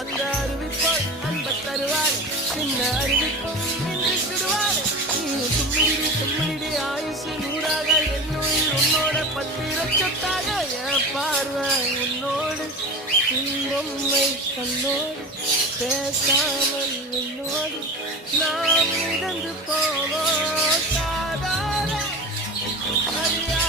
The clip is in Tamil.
அந்த அறிவிப்போல் அன்ப தருவார் சின்ன அறிவிப்பும் இன்று சுடுவார் தும்மிடி தும்மிடி ஆயுசு நூறாக என்னுயிர் உன்னோட 10 லட்சத்தாக என் பார்வை உன்னோடு பொம்மை கண்ணோடு பேசாமல் என்னோடு நாம் மிதந்து போவோம் சாதாரண அறியா